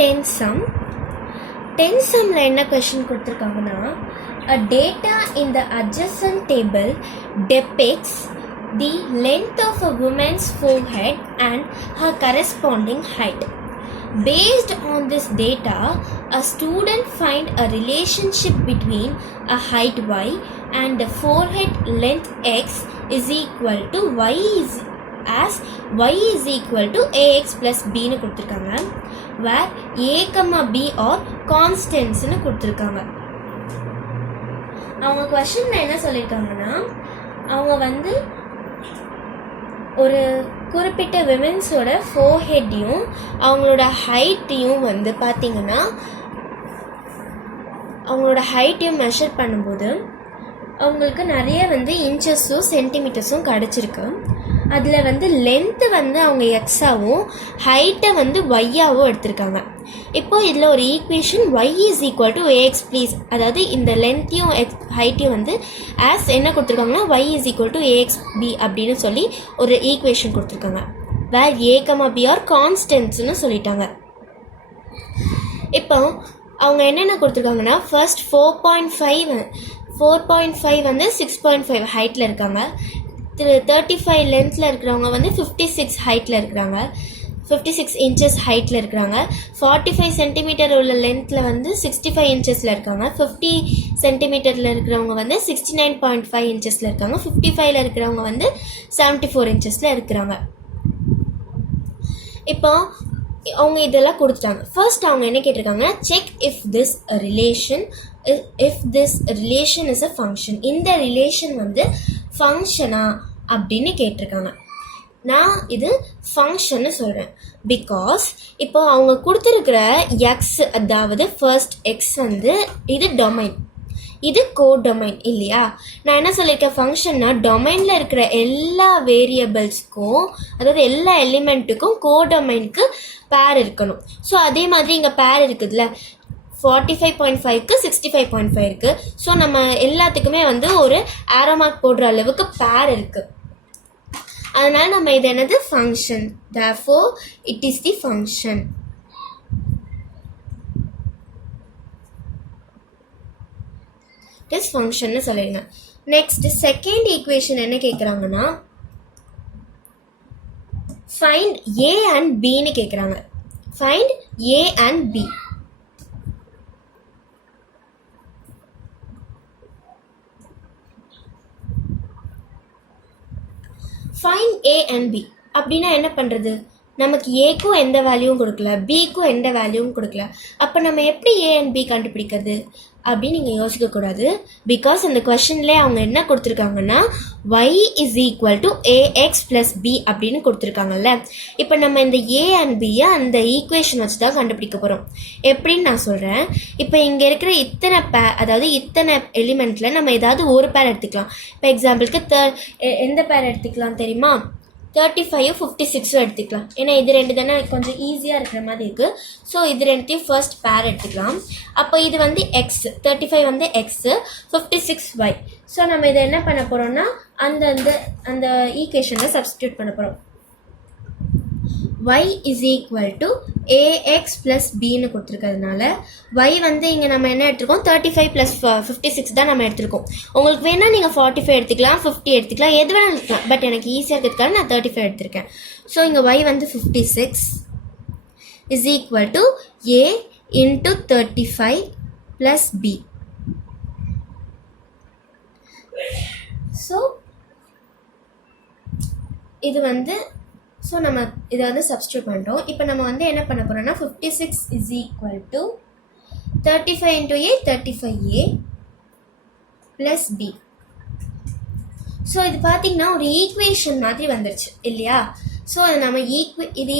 10sum. 10sumல என்ன question கொடுத்துருக்காங்கன்னா, a data in the adjacent table depicts the length of a woman's forehead and her corresponding height. Based on this data, a student find a relationship between a height y and the forehead length x is equal to y is equal to ax plus b னு கொடுத்துருக்காங்க. where a, b or constants னு கொடுத்துருக்காங்க. அவங்க கொஸ்டின்ல என்ன சொல்லியிருக்காங்கன்னா, அவங்க ஒரு குறிப்பிட்ட விமென்ஸோட ஃபோர்ஹெட்டையும் அவங்களோட ஹைட்டையும் பார்த்திங்கன்னா அவங்களோட ஹைட்டையும் மெஷர் பண்ணும்போது அவங்களுக்கு நிறைய இன்ச்சஸும் சென்டிமீட்டர்ஸும் கிடச்சிருக்கு. அதில் லென்த்து அவங்க எக்ஸாகவும் ஹைட்டை ஒய்யாகவும் எடுத்திருக்காங்க. இப்போது இதில் ஒரு equation y is equal to ax plus, அதாவது இந்த லென்த்தையும் ஹைட்டையும் ஆஸ் என்ன கொடுத்துருக்காங்கன்னா y is equal to ax B அப்படின்னு சொல்லி ஒரு ஈக்குவேஷன் கொடுத்துருக்காங்க. வேர் a, b ஆர் கான்ஸ்டன்ட்ஸ்னு சொல்லிட்டாங்க. இப்போ அவங்க என்னென்ன கொடுத்துருக்காங்கன்னா, ஃபர்ஸ்ட் 4.5 6.5 ஹைட்டில் இருக்காங்க. 35 லென்த்தில் இருக்கிறவங்க 56 ஹைட்டில் இருக்கிறாங்க, 56 இன்ச்சஸ் ஹைட்டில் இருக்கிறாங்க. 45 சென்டிமீட்டர் உள்ள லென்த்தில் 65 இன்ச்சஸில் இருக்காங்க. 50 சென்டிமீட்டரில் இருக்கிறவங்க 69.5 இன்ச்சஸில் இருக்காங்க. 55ல் இருக்கிறவங்க 74 இன்ச்சஸில் இருக்கிறாங்க. இப்போ அவங்க இதெல்லாம் கொடுத்துட்டாங்க. ஃபர்ஸ்ட் அவங்க என்ன கேட்டிருக்காங்கன்னா, check if this relation is a function. இந்த ரிலேஷன் ஃபங்க்ஷனா அப்படின்னு கேட்டிருக்காங்க. நான் இது ஃபங்க்ஷன்னு சொல்கிறேன். பிகாஸ் இப்போ அவங்க கொடுத்துருக்கிற எக்ஸ், அதாவது ஃபர்ஸ்ட் எக்ஸ் இது டொமைன், இது கோடொமைன் இல்லையா. நான் என்ன சொல்லியிருக்கேன், ஃபங்க்ஷன்னா டொமைனில் இருக்கிற எல்லா வேரியபிள்ஸ்க்கும், அதாவது எல்லா எலிமெண்ட்டுக்கும் கோடொமைனுக்கு பேர் இருக்கணும். ஸோ அதே மாதிரி இங்கே பேர் இருக்குதுல்ல, 45.5க்கு 65.5 இருக்குது. ஸோ நம்ம எல்லாத்துக்குமே ஒரு ஆரோ மார்க் போடுற அளவுக்கு பேர் இருக்குது. அதனால் நம்ம இது என்னது, function. therefore it is the function. it is function னு சொல்லிடுங்க. நெக்ஸ்ட் செகண்ட் ஈக்குவேஷன் என்ன கேட்குறாங்கன்னா, ஃபைண்ட் a and b னு கேட்குறாங்க. Find a and b. Find a and b அப்படின்னா என்ன பண்ணுறது, நமக்கு ஏக்கும் எந்த வேல்யூவும் கொடுக்கல, பிக்கும் எந்த வேல்யூவும் கொடுக்கல. அப்போ நம்ம எப்படி a and b கண்டுபிடிக்கிறது அப்படின்னு நீங்கள் யோசிக்கக்கூடாது. பிகாஸ் இந்த கொஷன்லேயே அவங்க என்ன கொடுத்துருக்காங்கன்னா, y is equal to ax plus b அப்படின்னு கொடுத்துருக்காங்கல்ல. இப்போ நம்ம இந்த a and b-யை அந்த ஈக்குவேஷன் வச்சு தான் கண்டுபிடிக்க போகிறோம். எப்படின்னு நான் சொல்கிறேன். இப்போ இங்கே இருக்கிற இத்தனை அதாவது இத்தனை எலிமெண்ட்டில் நம்ம ஏதாவது ஒரு பேர் எடுத்துக்கலாம். இப்போ எக்ஸாம்பிளுக்கு எந்த பேர் எடுத்துக்கலாம் தெரியுமா, 35 56 எடுத்துக்கலாம். ஏன்னா இது ரெண்டு தானே கொஞ்சம் ஈஸியாக இருக்கிற மாதிரி இருக்குது. ஸோ இது ரெண்டுத்தையும் ஃபர்ஸ்ட் பேர் எடுத்துக்கலாம். அப்போ இது எக்ஸ், 35 எக்ஸு, 56 ஒய். ஸோ நம்ம இதை என்ன பண்ண போகிறோம்னா, அந்த ஈக்குவேஷனில் சப்ஸ்டியூட் பண்ண போகிறோம். y is equal to ax plus b னு கொடுத்துருக்கிறதுனால y இங்கே நம்ம என்ன எடுத்துருக்கோம், 35 + 56 தான் நம்ம எடுத்துருக்கோம். உங்களுக்கு வேணால் நீங்கள் 45 எடுத்துக்கலாம், 50 எடுத்துக்கலாம், எது வேணாலும் எடுத்துக்கலாம். பட் எனக்கு ஈஸியாக இருக்கிறதுக்காக நான் 35 எடுத்திருக்கேன். ஸோ இங்கே y 56 is equal to a into 35 plus b. So இது ஸோ நம்ம இதை சப்ஸ்டியூட் பண்ணிட்டோம். இப்போ நம்ம என்ன பண்ண போகிறோம்னா, 56 is equal to 35 into a 35a plus b. So இது பார்த்தீங்கன்னா ஒரு ஈக்குவேஷன் மாதிரி வந்துருச்சு இல்லையா. ஸோ அது நம்ம இது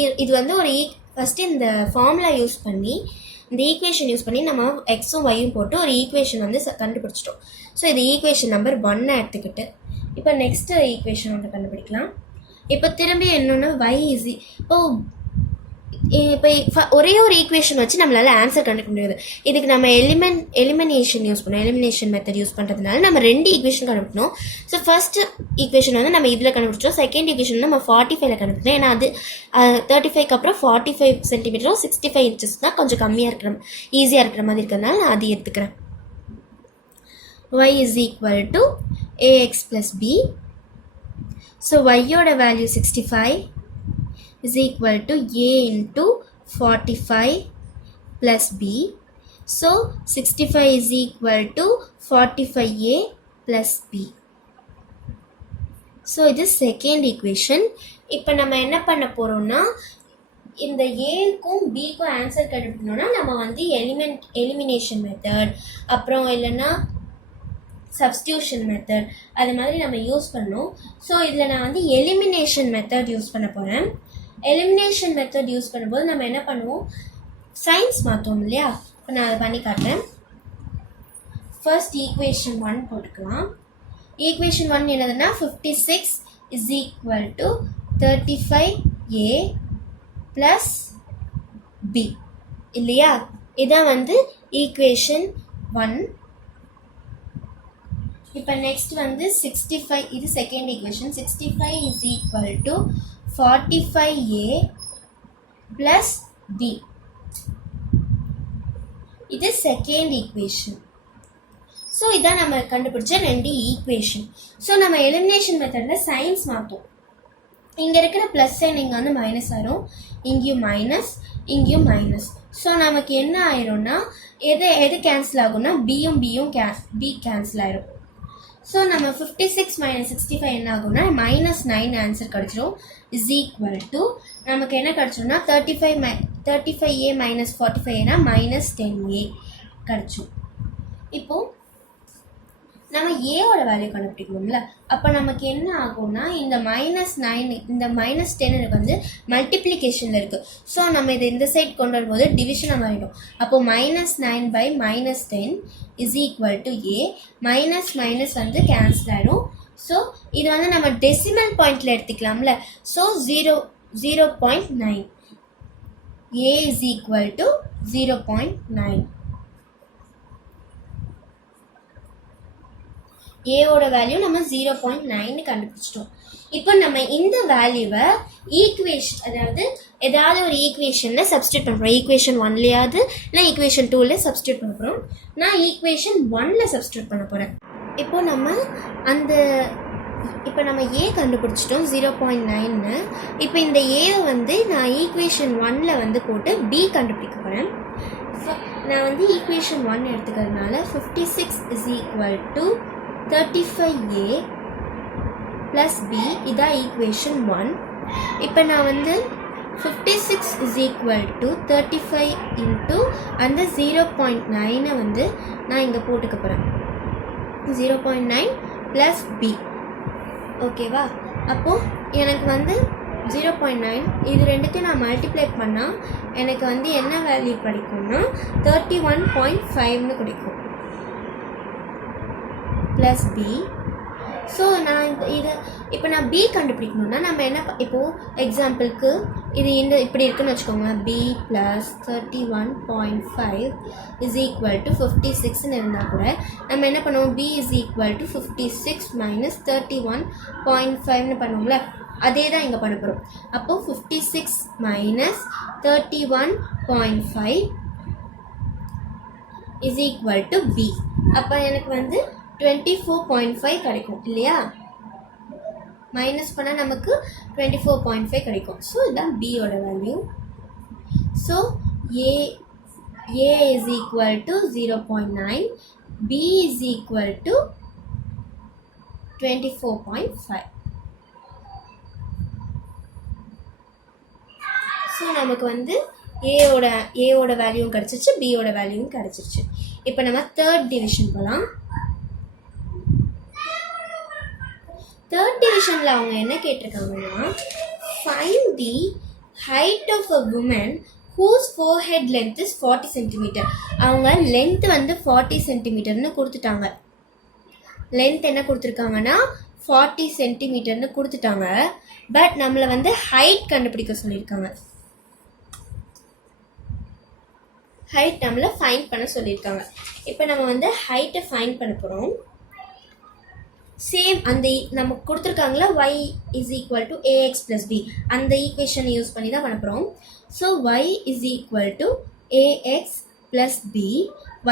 ஒரு ஃபஸ்ட்டு இந்த ஃபார்முலா யூஸ் பண்ணி, இந்த ஈக்குவேஷன் யூஸ் பண்ணி நம்ம எக்ஸும் ஒய்யும் போட்டு ஒரு ஈக்குவேஷன் கண்டுபிடிச்சிட்டோம். ஸோ இது ஈக்குவேஷன் நம்பர் 1 எடுத்துக்கிட்டு இப்போ நெக்ஸ்ட்டு ஈக்குவேஷன் கண்டுபிடிக்கலாம். இப்போ திரும்பி என்னன்னா y இஸ் இப்போ இப்போ ஒரே ஒரு ஈக்குவேஷன் வச்சு நம்மளால் ஆன்சர் கண்டுபிடிக்க முடியாது. இதுக்கு நம்ம எலிமினேஷன் யூஸ் பண்ணோம். எலிமினேஷன் மெத்தட் யூஸ் பண்ணுறதுனால நம்ம 2 ஈக்குவேஷன் கண்டுபிடிக்கணும். ஸோ ஃபர்ஸ்ட் ஈக்குவேஷன் வந்து நம்ம இதில் கண்டுபிடிச்சோம். செகண்ட் ஈக்குவேஷன் நம்ம 45ல் கண்டுபிடிச்சோம். ஏன்னா அது 35க்கு அப்புறம் 45 சென்டிமீட்டரும் 65 இன்ச்சஸ் தான் கொஞ்சம் கம்மியாக இருக்கிற ஈஸியாக இருக்கிற மாதிரி இருக்கிறதுனால நான் அது எடுத்துக்கிறேன். y is equal to ax plus b. So y-ஓட value 65 is equal to a into 45 plus b. So 65 is equal to 45a plus b. So இது second equation. இப்போ நம்ம என்ன பண்ண போகிறோம்னா இந்த ஏக்கும் பிக்கும் ஆன்சர் கண்டுபிடிக்கணும்னா நம்ம வந்து எலிமினேஷன் மெத்தட் அப்புறம் இல்லைன்னா சப்ஸ்டியூஷன் மெத்தட் அது மாதிரி நம்ம யூஸ் பண்ணோம். ஸோ இதில் நான் வந்து எலிமினேஷன் மெத்தட் யூஸ் பண்ண போகிறேன். எலிமினேஷன் மெத்தட் யூஸ் பண்ணும்போது நம்ம என்ன பண்ணுவோம், சைன்ஸ் மாற்றோம் இல்லையா. இப்போ நான் அதை பண்ணி காட்டுறேன். ஃபர்ஸ்ட் ஈக்குவேஷன் 1 போட்டுக்கலாம். ஈக்குவேஷன் 1 என்னதுன்னா 56 is equal to 35a plus b இல்லையா. இதான் வந்து ஈக்குவேஷன் 1. இப்போ நெக்ஸ்ட் வந்து 65, இது second equation. 65 is equal to 45a plus b. இது செகண்ட் ஈக்குவேஷன். ஸோ இதான் நம்ம கண்டுபிடிச்ச 2 ஈக்குவேஷன். ஸோ நம்ம எலிமினேஷன் மெத்தடில் சைன்ஸ் மாற்றோம். இங்கே இருக்கிற ப்ளஸ் சைன் இங்கே வந்து மைனஸ் ஆயிரும், இங்கேயும் மைனஸ், இங்கேயும் மைனஸ். ஸோ நமக்கு என்ன ஆயிரும்னா எது கேன்சல் ஆகும்னா பியும் பி கேன்சல் ஆயிரும். ஸோ நம்ம 56 minus 65 என்ன ஆகும்னா -9 ஆன்சர் கிடச்சிரும். இஸ் ஈக்குவல் டு நமக்கு என்ன கிடச்சிரும்னா 35a minus 45 -10a கிடச்சிரும். இப்போது நம்ம ஏவோட வேல்யூ கண்டுபிடிக்கணும்ல. அப்போ நமக்கு என்ன ஆகும்னா இந்த -9 இந்த -10 வந்து மல்டிப்ளிகேஷனில் இருக்குது. ஸோ நம்ம இதை இந்த சைட் கொண்டு வரும்போது டிவிஷனாக மாறிடும். அப்போது -9 by -10 is equal to a. Minus வந்து கேன்சல் ஆகிடும். ஸோ இது வந்து நம்ம டெசிமல் பாயிண்டில் எடுத்துக்கலாம்ல. So 0.9 a is equal to 0.9. ஏவோட வேல்யூ நம்ம 0.9 கண்டுபிடிச்சிட்டோம். இப்போ நம்ம இந்த வேல்யூவை ஈக்குவேஷன், அதாவது ஏதாவது ஒரு ஈக்குவேஷனில் சப்ஸ்டியூட் பண்ணுறோம். ஈக்குவேஷன் 1லையாவது இல்லை ஈக்குவேஷன் 2ல சப்ஸ்டியூட் பண்ண போகிறோம். நான் ஈக்குவேஷன் 1ல் சப்ஸ்டியூட் பண்ண போகிறேன். இப்போ நம்ம ஏ கண்டுபிடிச்சிட்டோம் 0.9. இப்போ இந்த ஏவை வந்து நான் ஈக்குவேஷன் 1ல் வந்து போட்டு பி கண்டுபிடிக்க போகிறேன். ஸோ நான் வந்து equation 1 எடுத்துக்கிறதுனால 56 is equal to 35a plus b. இதான் ஈக்குவேஷன் 1. இப்போ நான் வந்து 56 is equal to 35 into அந்த 0.9 வந்து நான் இங்கே போட்டுக்க போகிறேன். 0.9 plus b. ஓகேவா. அப்போது எனக்கு வந்து 0.9 இது ரெண்டுத்தையும் நான் மல்டிப்ளை பண்ணால் எனக்கு வந்து என்ன வேல்யூ கிடைக்கும்னா 31.5 கிடைக்கும் ப்ளஸ் பி. ஸோ நான் இப்போ நான் பி கண்டுபிடிக்கணும்னா நம்ம என்ன இப்போது எக்ஸாம்பிளுக்கு இது இப்படி இருக்குன்னு வச்சுக்கோங்க. B plus 31.5 is equal to 56ன்னு இருந்தால் கூட நம்ம என்ன பண்ணுவோம், B is equal to 56 minus 31.5ன்னு பண்ணுவோம்ல. அதே தான் இங்கே பண்ண போகிறோம். அப்போது 56 minus 31.5 is equal to B. அப்போ எனக்கு வந்து 24.5 கிடைக்கும் இல்லையா. மைனஸ் பண்ணால் நமக்கு 24.5 கிடைக்கும். ஸோ இதுதான் பியோட value. So A is equal to 0.9, B is equal to 24.5. So நமக்கு வந்து ஏவோட வேல்யூவும் கிடச்சிருச்சு, பியோட வேல்யூவும் கிடச்சிருச்சு. இப்போ நம்ம தேர்ட் டிவிஷன் போகலாம். தேர்ட் டிவிஷனில் அவங்க என்ன கேட்டிருக்காங்கன்னா, find the height of a woman whose forehead length is 40 centimetre. அவங்க லென்த் வந்து 40 சென்டிமீட்டர்னு கொடுத்துட்டாங்க. லென்த் என்ன கொடுத்துருக்காங்கன்னா 40 சென்டிமீட்டர்னு கொடுத்துட்டாங்க. பட் நம்மளை வந்து ஹைட் கண்டுபிடிக்க சொல்லியிருக்காங்க. ஹைட் நம்மளை ஃபைண்ட் பண்ண சொல்லியிருக்காங்க. இப்போ நம்ம வந்து ஹைட்டை ஃபைண்ட் பண்ண போகிறோம். சேம் அந்த நமக்கு கொடுத்துருக்காங்களா y is equal to ax plus b, அந்த ஈக்குவேஷன் யூஸ் பண்ணி தான் பண்ண போகிறோம். So y is equal to ax plus b.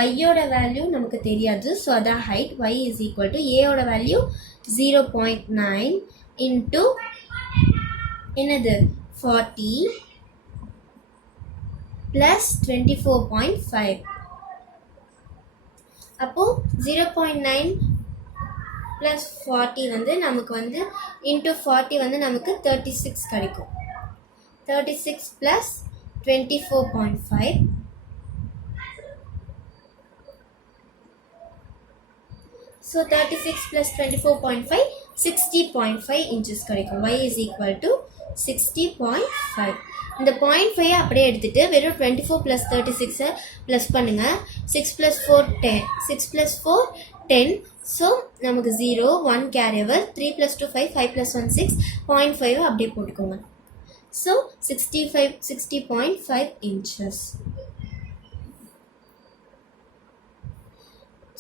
y-யோட வேல்யூ நமக்கு தெரியாது, ஸோ அதான் height. y is equal to a-யோட வேல்யூ 0.9 இன்ட்டு என்னது 40 ப்ளஸ் 24.5. அப்போது 0.9 ப்ளஸ் 40 வந்து நமக்கு வந்து இன்ட்டு 40 வந்து நமக்கு 36 கிடைக்கும். 36 ப்ளஸ் 24.5, ஸோ 36 ப்ளஸ் 24.5 60.5 இன்ச்சஸ் கிடைக்கும். y is equal to 60.5. இந்த 0.5 அப்படியே எடுத்துகிட்டு வெறும் 24 ப்ளஸ் 36 ப்ளஸ் பண்ணுங்கள். 6 ப்ளஸ் 4 10, 6 ப்ளஸ் 4 10, ஸோ நமக்கு 0 1 கேரி ஓவர், 3 ப்ளஸ் 2 5, 5 ப்ளஸ் 1 6, 0.5 அப்படியே போட்டுக்கோங்க. So 60.5 inches.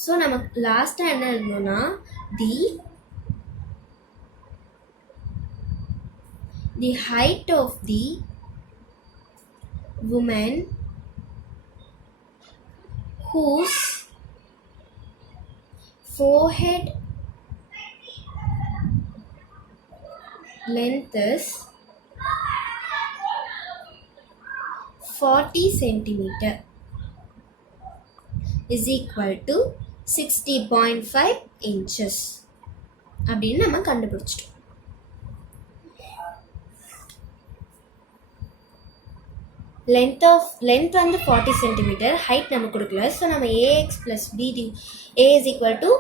ஸோ நமக்கு லாஸ்ட்டாக என்ன எழுதணும்னா the height of the woman whose forehead length is 40 centimeter is equal to 60.5 inches அப்படின்னு நம்ம கண்டுபிடிச்சிட்டோம். லென்த் வந்து 40 சென்டிமீட்டர், ஹைட் நம்ம கொடுக்கல. ஸோ நம்ம ax plus b, a is equal to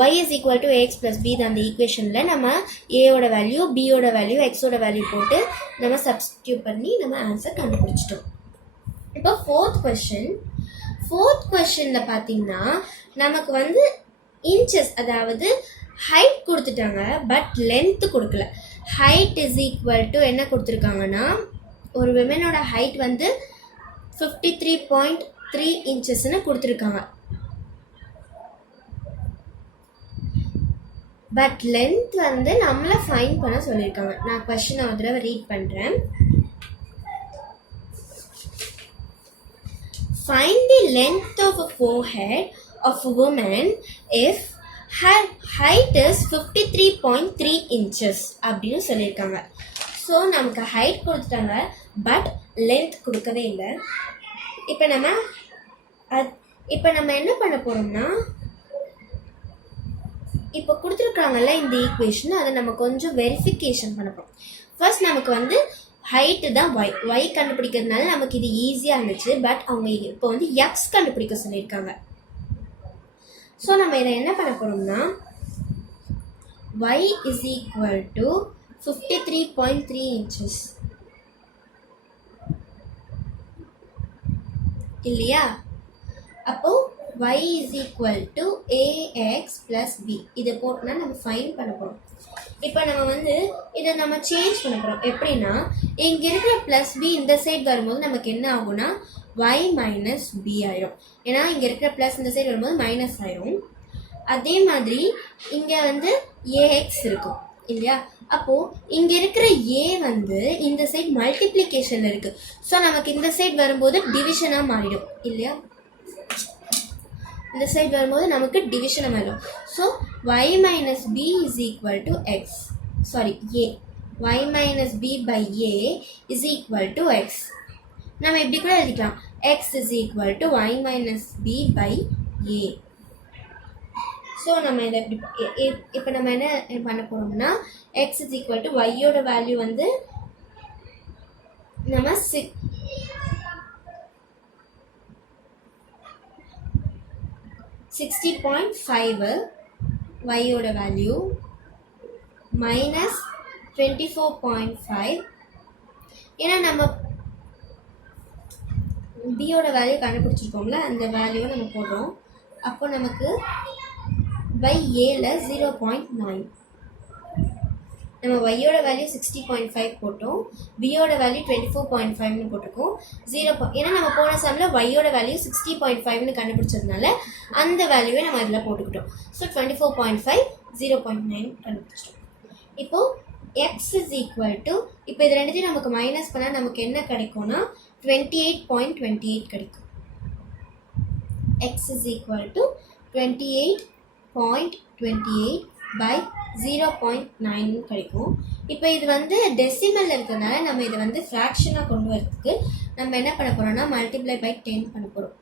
y is equal to ax plus b அந்த ஈக்குவேஷனில் நம்ம ஏயோட வேல்யூ, பியோட வேல்யூ, எக்ஸோட வேல்யூ போட்டு நம்ம சப்ஸ்டியூட் பண்ணி நம்ம ஆன்சர் கண்டுபிடிச்சிட்டோம். இப்போ ஃபோர்த் கொஷனில் பார்த்தீங்கன்னா நமக்கு வந்து இன்ச்சஸ், அதாவது ஹைட் கொடுத்துட்டாங்க பட் லென்த்து கொடுக்கல. ஹைட் இஸ் ஈக்குவல் டு என்ன கொடுத்துருக்காங்கன்னா, ஒரு விமனோட ஹைட் வந்து 53.3 இன்ச்சஸ்ன்னு கொடுத்துருக்காங்க. பட் லென்த் வந்து நம்மளை ஃபைண்ட் பண்ண சொல்லியிருக்காங்க. நான் கொஸ்டினை ஒரு தடவை ரீட் பண்ணுறேன். Find the length of a forehead of a woman if her height is 53.3 inches அப்படின்னு சொல்லியிருக்காங்க. ஸோ நமக்கு ஹைட் கொடுத்துட்டாங்க பட் லென்த் கொடுக்கவே இல்லை. இப்போ நம்ம என்ன பண்ண போகிறோம்னா, இப்போ கொடுத்துருக்காங்கல்ல இந்த ஈக்குவேஷன், அதை நம்ம கொஞ்சம் வெரிஃபிகேஷன் பண்ண போகிறோம். ஃபர்ஸ்ட் நமக்கு வந்து ஹைட்டு தான் y கண்டுபிடிக்கிறதுனால நமக்கு இது ஈஸியாக இருந்துச்சு. பட் அவங்க இப்போ வந்து x கண்டுபிடிக்க சொல்லியிருக்காங்க. ஸோ நம்ம இதை என்ன பண்ண போகிறோம்னா, y is equal to 53.3 inches இல்லையா? அப்போது y is equal to ax plus b இதை போட்டுனா நம்ம ஃபைண்ட் பண்ண போகிறோம். இப்போ நம்ம வந்து இதை நம்ம சேஞ்ச் பண்ண போகிறோம். எப்படின்னா, இங்கே இருக்கிற ப்ளஸ் பி இந்த சைடு வரும்போது நமக்கு என்ன ஆகும்னா y மைனஸ் பி ஆயிரும். ஏன்னா இங்கே இருக்கிற ப்ளஸ் இந்த சைடு வரும்போது மைனஸ் ஆயிரும். அதே மாதிரி இங்கே வந்து ax இருக்கும் இல்லையா? அப்போது இங்கே இருக்கிற a வந்து இந்த சைடு மல்டிப்ளிகேஷனில் இருக்குது. ஸோ நமக்கு இந்த சைடு வரும்போது டிவிஷனாக மாறிடும் இல்லையா? இந்த சைடு வரும்போது நமக்கு டிவிஷனாக மாறிடும். So y minus B is equal to X, sorry a, y minus B by a is equal to X. நம்ம இப்படி கூட எழுதிக்கலாம், X is equal to y minus B by a. So நம்ம இதை இப்போ நம்ம என்ன பண்ண போகிறோம்னா, எக்ஸ் இஸ் ஈக்குவல் டு ஒய்யோட வேல்யூ வந்து நம்ம 60.5 ஒய்யோட வேல்யூ மைனஸ் 24.5. ஏன்னா நம்ம பியோட வேல்யூ கண்டுபிடிச்சிருக்கோம்ல, அந்த வேல்யூவை நம்ம போடுறோம். அப்போ நமக்கு பை ஏல 0.9. நம்ம ஒய்யோட வேல்யூ 60.5 போட்டோம், பியோட வேல்யூ 24.5னு போட்டிருக்கோம். ஏன்னா நம்ம போன சம்மில் ஒய்யோட வேல்யூ 60.5னு கண்டுபிடிச்சதுனால அந்த வேல்யூவை நம்ம இதில் போட்டுக்கிட்டோம். ஸோ 24.5 0.9 கண்டுபிடிச்சிட்டோம். இப்போது எக்ஸ் இஸ் ஈக்குவல் டு, இப்போ இது ரெண்டுத்தையும் நமக்கு மைனஸ் பண்ணால் நமக்கு என்ன கிடைக்கும்னா 28.28 கிடைக்கும். X is equal to 28.28 by 0.9 கிடைக்கும். இப்போ இது வந்து டெசிமல் இருக்கிறதுனால நம்ம இதை வந்து ஃப்ராக்ஷனாக கொண்டு வரதுக்கு நம்ம என்ன பண்ண போகிறோம்னா மல்டிப்ளை பை 10 பண்ண போகிறோம்.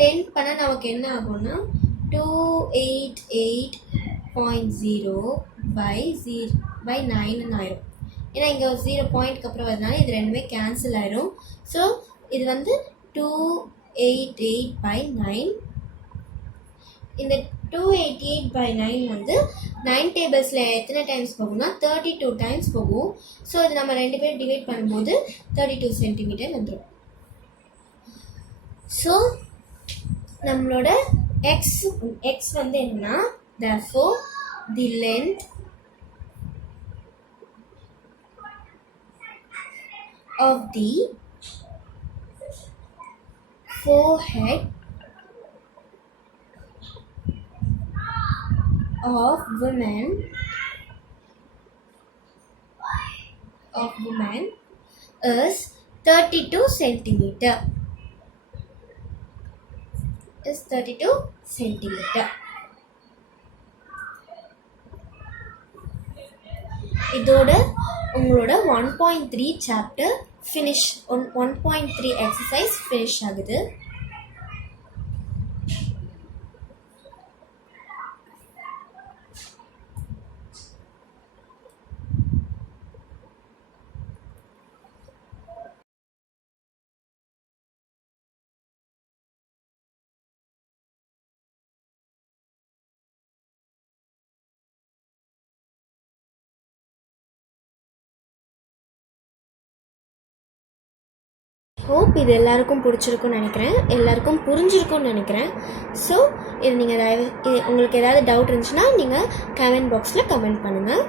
10 பண்ணால் நமக்கு என்ன ஆகும்னா 288.0 by 9 ஆயிரும். ஏன்னா இங்கே 0 பாயிண்ட்க்கு அப்புறம் வரதுனால இது ரெண்டுமே கேன்சல் ஆயிரும். ஸோ இது வந்து 288 by 9. இந்த 288 by 9 வந்து 9 டேபிள்ஸில் எத்தனை டைம்ஸ் போகும்னா 32 டைம்ஸ் போகும். ஸோ இது நம்ம ரெண்டு பேரும் டிவைட் பண்ணும்போது 32 சென்டிமீட்டர் வந்துடும். ஸோ நம்மளோட எக்ஸ் வந்து என்னன்னா, therefore the length of the forehead of women is 32 centimeter. இதோட உங்களோட 1.3 சாப்டர் ஃபினிஷ், 1.3 எக்ஸசைஸ் ஃபினிஷ் ஆகுது. ஹோப் இது எல்லாருக்கும் பிடிச்சிருக்குன்னு நினைக்கிறேன், எல்லாருக்கும் புரிஞ்சிருக்கும்னு நினைக்கிறேன். ஸோ இது நீங்கள் உங்களுக்கு ஏதாவது டவுட் இருந்துச்சுன்னா நீங்கள் கமெண்ட் பாக்ஸில் கமெண்ட் பண்ணுங்கள்.